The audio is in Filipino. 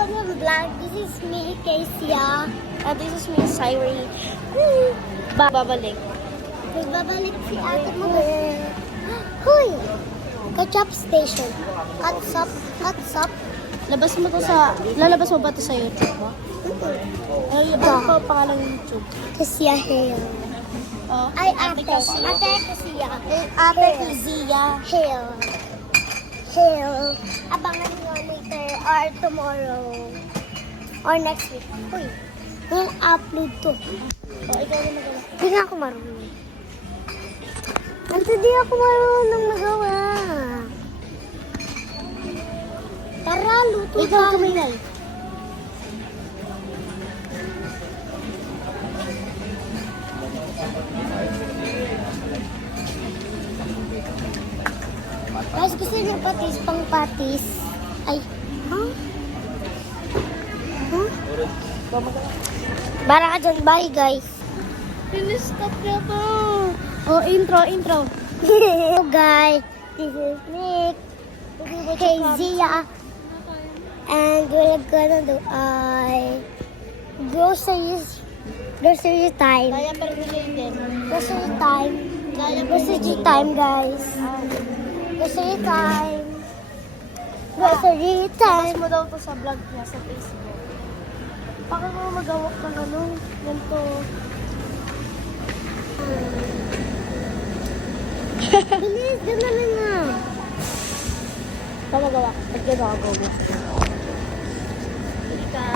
kami vlog. This is me, Kesia. This is me, Syrie. Babalik. Nagbabalik si ate mo. Huy! Ketchup station. Cuts up. Lalabas mo ba ito sa YouTube mo? Ay, ano pa pangalan ng YouTube? Kesia Hair. Oh, Ay, ate. Cassie. Ate Kesia. Ate Kezia. Hair. Hair. Abangan nyo later or tomorrow. Or next week. Uy. Ngayon upload to. Oh, ikaw na magawa. Hindi nga ako marunong. Hindi ako marunong magawa. Tara, luto Ikaw tayo. kuminay. Guys, gusto niyo patis pang patis? Ay, huh? Huh? Bara ka dyan, bye guys. Stop na to. Oh, intro. Hello guys, this is Nick, Kezia, and we're gonna do grocery time. Kaya pero related. Grocery time. Grocery time, guys. Grocery time. Grocery Tapos time. mo daw to sa vlog niya sa Facebook. Baka mo magawak ng ano, ganito. Bilis, dun na lang nga. Baka magawak. Pag gano'n ako. Tika.